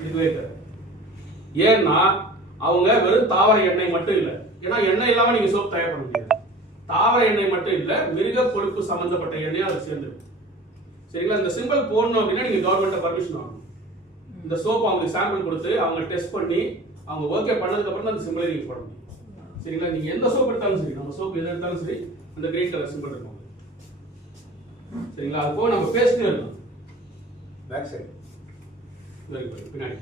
இருக்கவே இருக்காது. ஏன்னா அவங்க வெறும் தாவர எண்ணெய் மட்டும் இல்லை, ஏன்னா எண்ணெய் இல்லாம நீங்க சோப் தயார் பண்ண முடியாது. தாவர எண்ணெய் மட்டும் இல்ல, மிருக கொழுப்பு சம்பந்தப்பட்ட எண்ணெய் அது சேர்ந்துருக்கு. சரிங்களா? இந்த சிம்பிள் போடணும் அப்படின்னா நீங்க கவர்மெண்ட் பர்மிஷன் வாங்கணும். இந்த சோப் அவங்களுக்கு சாம்பிள் கொடுத்து அவங்க டெஸ்ட் பண்ணி அவங்க ஓகே பண்ணதுக்கு அப்புறம் தான் அந்த சிம்பிளை நீங்க போட முடியும். சரிங்களா? நீங்க எந்த சோப் எடுத்தாலும் சரி, நம்ம சோப் எது எடுத்தாலும் சரி, அந்த கிரீன் கலர் சிம்பிள் இருக்கும். சரிங்களா? அப்போ நம்ம பேஸ்ட் இருக்கும் பேக் சைடு வெரி குட். பின்னாடி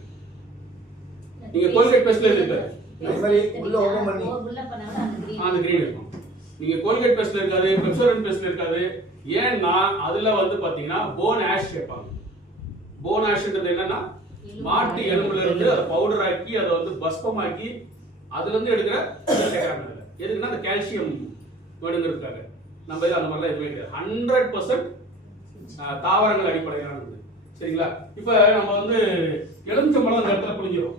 நீங்க கோல்கேட் பேஸ்ட்ல இருக்கு அதே மாதிரி உள்ள ஓபன் பண்ணி அந்த கிரீன் இருக்கும். நீங்க கோல்கேட் பேஸ்ட்ல இருக்காது, பெப்சோடென்ட் பேஸ்ட்ல இருக்காது. ஏன்னா அதுல வந்து பாத்தீங்கன்னா போன் ஆஷ் சேர்ப்பாங்க. போன் ஆஷ்ன்றது என்னன்னா மாட்டு எலும்புல இருந்து அதை பவுடர் ஆக்கி அதை வந்து பஸ்பமாக்கி அதுல இருந்து எடுக்கிற சேர்க்கறாங்க. எதுக்குன்னா அந்த கால்சியம் வேணுங்கிறதுக்காக. நம்ம இது அந்த மாதிரிலாம் எதுவுமே கிடையாது. 100% தாவரங்கள் அடிப்படையிலானது. சரிங்களா? இப்ப நம்ம வந்து எலுமிச்சம்பழம் அந்த இடத்துல புளிஞ்சிரும்.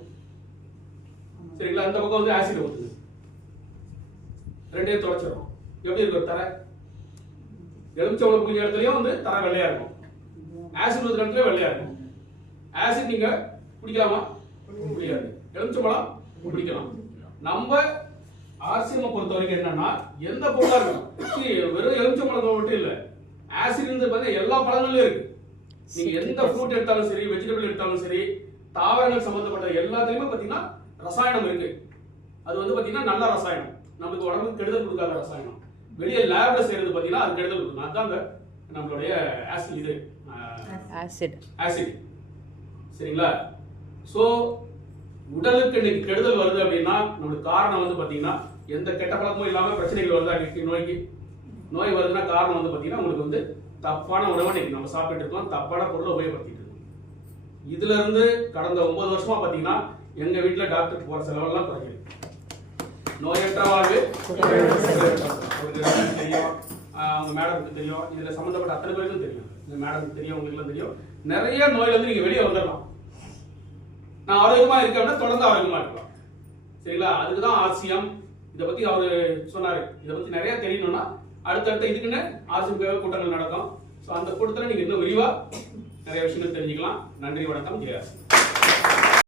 சரிங்களா? அந்த பக்கம் வந்து ஆசிட் ஊத்துது, ரெண்டையும் துடைச்சிடும். எப்படி இருக்கும் தர? எலுமிச்சம்பழம் புளிஞ்ச இடத்துலயும் வந்து தர வெள்ளையா இருக்கும், ஆசிட் ஊத்துற இடத்துல வெள்ளையா இருக்கும். ஆசிட் நீங்க குடிக்கலாமா? முடியாது. எலுமிச்சம்பழம் குடிக்கலாம். நம்ம ஆர்சிஎம் பொறுத்த வரைக்கும் என்னன்னா எந்த பொருளா இருக்கும், வெறும் எலுமிச்சம்பழம் மட்டும் இல்ல, ஆசிட் இருந்து பார்த்தா எல்லா பழங்கள்லயும் இருக்கு. நீங்க எந்த ஃப்ரூட் எடுத்தாலும் சரி, வெஜிடபிள் எடுத்தாலும் சரி, தாவரங்கள் சம்பந்தப்பட்ட எல்லாத்துலயுமே பாத்தீங்கன்னா ரசாயனம் இருக்கு. அது வந்து பாத்தீங்கன்னா நல்ல ரசாயனம், நமக்கு உடம்புக்கு கெடுதல் கொடுக்காத ரசாயனம். வெளியே லேப்ல செய்யறது பாத்தீங்கன்னா அது கெடுதல் கொடுக்கும். அதுதான் நம்மளுடைய ஆசிட். சரிங்களா? சோ உடலுக்கு இன்னைக்கு கெடுதல் வருது அப்படின்னா நம்மளுக்கு காரணம் வந்து பாத்தீங்கன்னா எந்த கெட்ட பழக்கமும் இல்லாம பிரச்சனைகள் வருது. நோய் வருதுன்னா காரணம் வந்து பாத்தீங்கன்னா உங்களுக்கு வந்து தப்பான உணவை இன்னைக்கு நம்ம சாப்பிட்டு இருக்கோம், தப்பான பொருளை உபயோகப்படுத்திட்டு இருக்கோம். இதுல இருந்து கடந்த 9 வருஷமா பாத்தீங்கன்னா எங்க வீட்டுல டாக்டர் போற செலவெல்லாம் குறையுது. நோயற்ற வாழ்வு தெரியும், அவங்க மேடத்துக்கு தெரியும், இதுல சம்பந்தப்பட்ட அத்தனை பேருக்கும் தெரியும், இந்த மேடத்துக்கு தெரியும், உங்களுக்கு தெரியும். நிறைய நோயில இருந்து நீங்க வெளியே வந்துடலாம். நான் ஆரோக்கியமா இருக்கேன்னா தொடர்ந்து ஆரோக்கியமா இருக்கலாம். சரிங்களா? அதுக்குதான் ஆர்சிஎம். இதை பத்தி அவரு சொன்னாரு. இதை பத்தி நிறைய தெரியணும்னா அடுத்தடுத்த இதுக்குன்னு ஆர்சிஎம் கூட்டங்கள் நடக்கும். ஸோ அந்த கூட்டத்தில் நீங்க இன்னும் விரிவா நிறைய விஷயங்கள் தெரிஞ்சுக்கலாம். நன்றி, வணக்கம், ஜெயாசி.